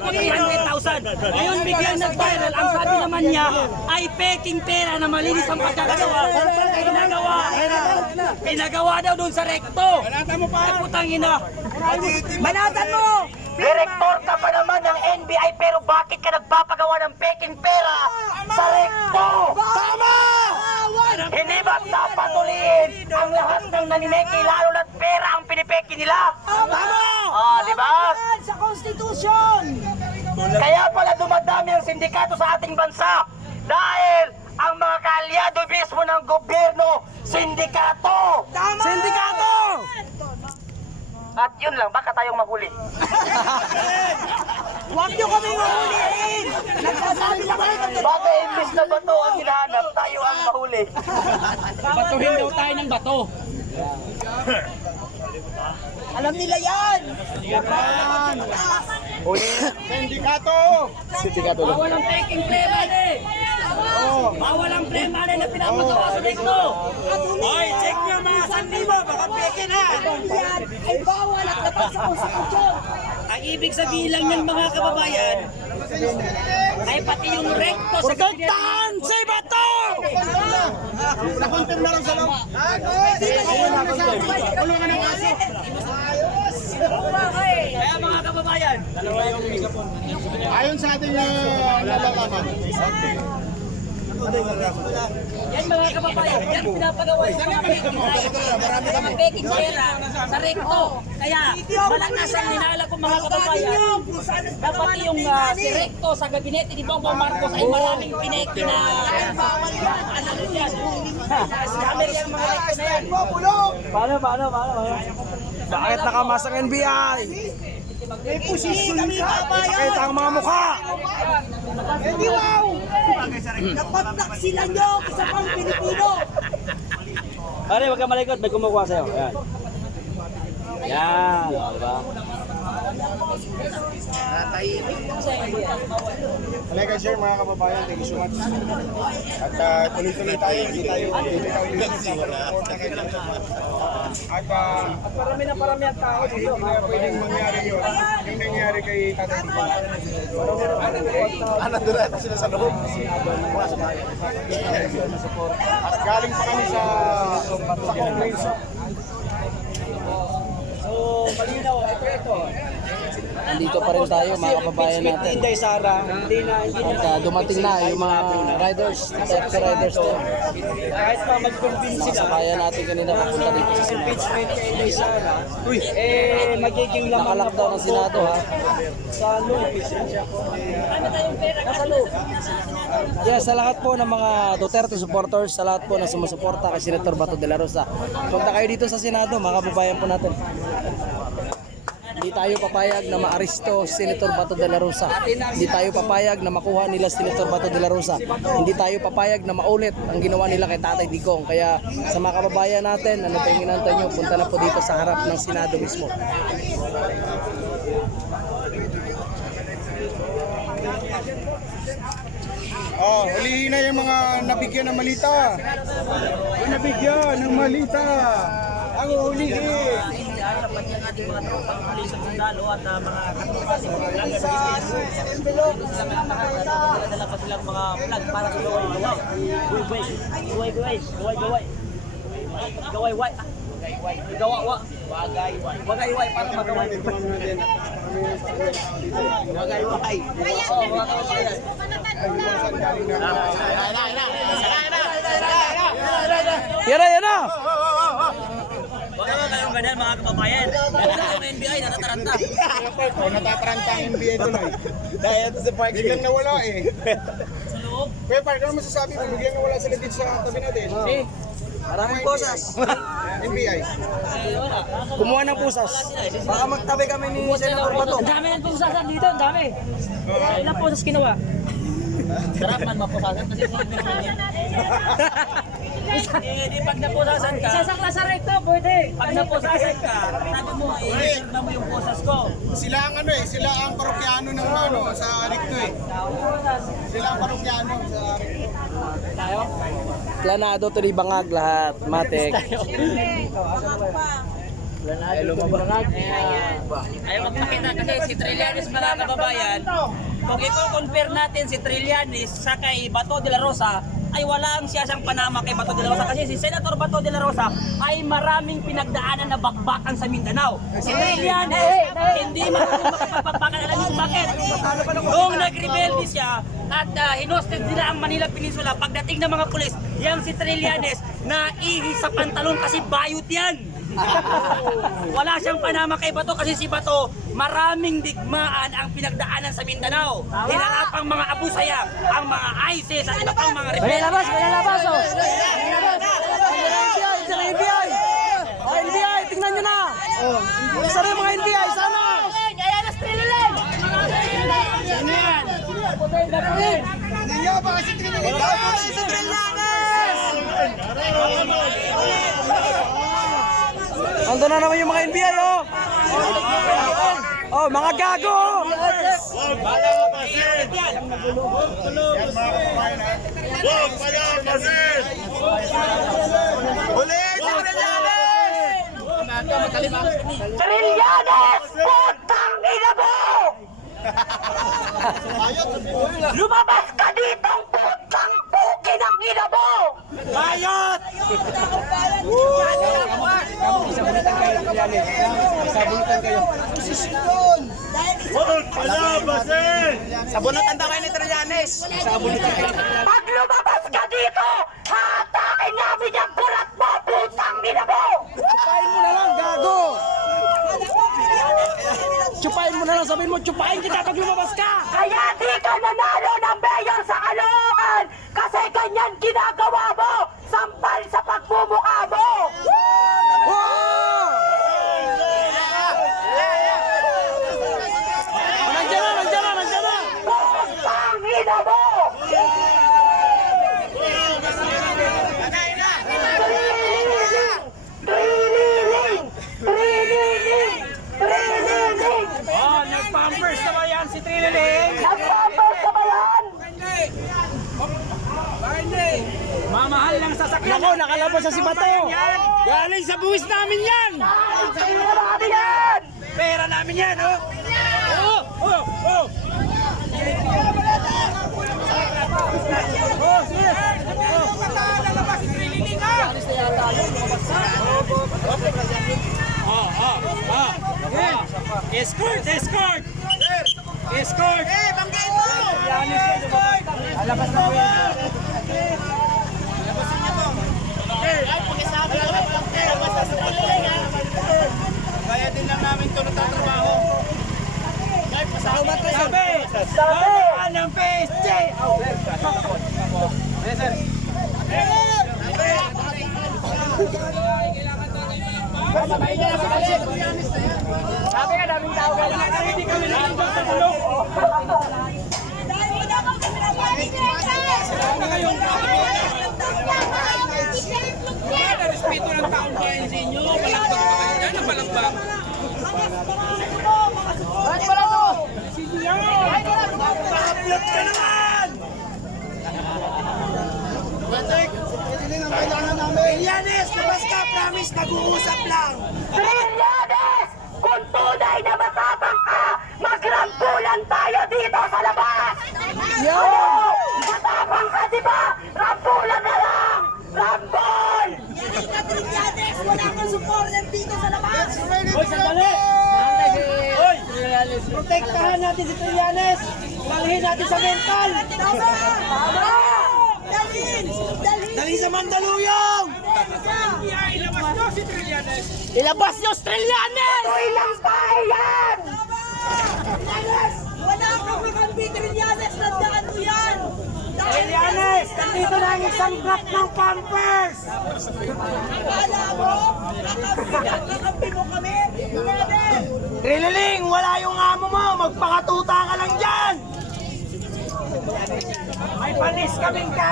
ko 300,000. Ngayon biglang nag-viral, ang sabi naman niya ay peking pera na malinis ang pagkakagawa. Pinagawa daw doon sa rekto. Ay putang ina. Banatan mo! Direktor ka pa naman ng NBI pero bakit ka nagpapagawa ng peking pera sa rekto? Tama! Hindi ba dapat uliin ang lahat ng nanineki lalo na't pera ang pinipeki nila? Tama! Di ba? Sa Constitution! Kaya pala dumadami ang sindikato sa ating bansa dahil ang mga kaalyado mismo ng gobyerno, sindikato! Tama! Sindikato! At yun lang, baka tayong mahuli. Huwag niyo kami mahuliin! Nagsasabi lang kayo ng Baka imbis na bato ang hinahanap, tayo ang mahuli. Batuhin daw tayo ng bato. Alam nila yan! Bawal ang peking play-money! Bawal ang play-money na pinapagawa sa rekto! Hoy, check nyo mga sandibo, baka peke na! Yan ay bawal at dapat sa Constitution! Ang ibig sabihin lang ng mga kababayan, ay pati yung rekto sa Protectahan si Bato! Nakontem na lang sa loob. Kulungan ng aso. Kaya mga kababayan, Ayon sa ating nalalaman. yan mga kababayan, yan pinapagawa ng peking pera sa rekto. Kaya malakasan ninala ko mga kababayan, dapat yung si rekto sa gabinete ni Bongbong Marcos ay maraming pineki na alam mo yan. Scammer yung mga rekto na yan. Paano? Bakit nakamasang NBI? May posisyon ka. Pakita ang mga mukha! Hindi wow. Dapat naksilan nyo isa pang Pilipino! Pare, wag ka malikot, may kumukuha sa'yo. Yan. Yan, diba? Like and share mga kababayan, thank you so much. At tuloy-tuloy tayo, hindi tayo at Parami ang tao hindi na pwedeng mangyari yun. Yung nangyari kay Tatay Dipa. Nandun na sila sa loob. At galing pa kami sa Congress. Nandito pa rin tayo mga kababayan natin. Inday Sara, hindi na At dumating na yung mga riders, safety riders din. kahit pa mag-convince sila, Kaya natin kanina papunta dito sa Senado. impeachment kay Inday Sara, magiging laman na Nakalockdown ang Senado ha. sa loob. Nasa loob. Yes, sa lahat po ng mga Duterte supporters, sa lahat po na sumusuporta kay Senator Bato de la Rosa. Punta kayo dito sa Senado, mga kababayan po natin. Hindi tayo papayag na maaresto si Senator Bato de la Rosa. Hindi tayo papayag na makuha nila si Senator Bato de la Rosa. Hindi tayo papayag na maulit ang ginawa nila kay Tatay Digong. Kaya sa mga kababayan natin, ano pa yung inantay nyo, punta na po dito sa harap ng Senado mismo. Oh, hulihin na yung mga nabigyan ng malita. Yung nabigyan ng malita. Ang hulihin. Dapat yan ating mga tropang pulis at sundalo at mga katupad dala pa silang mga flag para sa gaway para magaway. Yan na! Huwag naman kayong ganyan mga kababayan. Ang NBI natataranta. O natataranta ang NBA tuloy. Dahil ito sa park. Biglang nawala eh. Sa loob. Kuya Park, ano masasabi mo? Biglang nawala sila dito sa tabi natin. Maraming posas. NBI. Wala. Kumuha ng pusas. Baka magtabi kami ni Senator Bato. Ang dami ng pusasan dito, ang dami. Ilang pusas kinuha? Sarap man mapusasan kasi di pag napusasan ka. Isasakla sa rekto, pwede. Pag napusasan ka, sabi mo, i-reserve mo yung pusas ko. Sila ang ano eh, sila ang parokyano ng ano sa Ricto eh. Sila ang parokyano sa Ricto. Planado to di bangag lahat. Matik. Ayaw magpakita kasi si Trillanes mga kababayan, kung i-compare natin si Trillanes sa kay Bato de la Rosa, ay walang siyang panama kay Bato de la Rosa kasi si Senator Bato de la Rosa ay maraming pinagdaanan na bakbakan sa Mindanao. Si Trillanes hindi marunong makipagpakbakan. Alam niyo bakit? Nung nag-rebelde siya at hinosted nila ang Manila Peninsula, pagdating ng mga pulis, yang si Trillanes na ihi sa pantalon kasi bayot yan. Wala siyang panama kay Bato kasi si Bato maraming digmaan ang pinagdaanan sa Mindanao. Hinarap ang mga Abu Sayyaf, ang mga ISIS at iba pang mga rebelde. Labas oh. Sa NBI. Oh, NBI, tingnan nyo na. Oh, isa rin mga NBI, sana. Ayan na Trillanes! Nandiyo pa kasi Trillanes! Si Trillanes! Ando na naman yung mga NBI, oh. Oh, mga gago. Oh. Trillanes! Putang ina mo! Lumabas ka dito, putang puki ng ina mo! Bayot! Sabunutan daw kayo ni Trillanes! Pag lumabas ka dito, hatakin namin yung bulat mo, putang ina mo! Chupain mo na lang, gago! Chupain mo na lang, sabihin mo, chupain kita pag lumabas ka! Kaya di ka nanalo ng mayor sa Caloocan kasi ganyan ginagawa mo! Sampal sa pagmumukha mo! Wow! Nandiyan na! Putang ina mo! Trililing! Oh, nag-pampers na ba yan si Trillanes? Nagpapos ka ba yan? Mamahal lang sasakyan. Ako, nakalabas sa si Bato! Galing sa buwis namin yan! Sa'yo na namin yan! Pera namin yan, oh! Oh! Oh! Oh! Escort! Escort! Escort! Eh, banggain mo! Escort! Alabas na po yan! Labasin niyo to! Ay, pag-isabi lang lang kayo! Basta sa pagkalingan! Kaya din lang namin ito natatrabaho! Ay, pasama tayo! Sabi! Sabi! Ng PSG! Yes, sir! Sabi nga, daming tao ka lang. Hindi kami nandun sa tulong. Dahil mo daw kami napapalit rin! Respeto ng taong bayan sa inyo. Palakpak pa kayo dyan. Ang palakpak. Bakit pala to? Upload ka naman! Trillanes, labas ka. Promise, nag-uusap lang. Trillanes! Kung tunay na matapang ka, magrampulan tayo dito sa labas! Oo! Matapang ka, di ba? Rampulan na lang! Rampol! Yan ka, Trillanes! Wala kang supporter dito sa labas! Hoy, sandali! Hoy! Protektahan natin si Trillanes! Dalhin natin sa mental! Tama! Tama! Dalhin! Dalhin! Dalhin sa Mandaluyong! Ilabas nyo si Trillanes! Ilabas nyo si Trillanes! Ito ilang tayo yan! Trillanes! Wala kang makambi, Trillanes! Nandaan mo yan! Trillanes! Nandito na ang isang drop ng Pampers! Akala mo? Kakampi mo kami? Trillanes! Trillanes, wala yung amo mo! Magpakatuta ka lang dyan! May panis kaming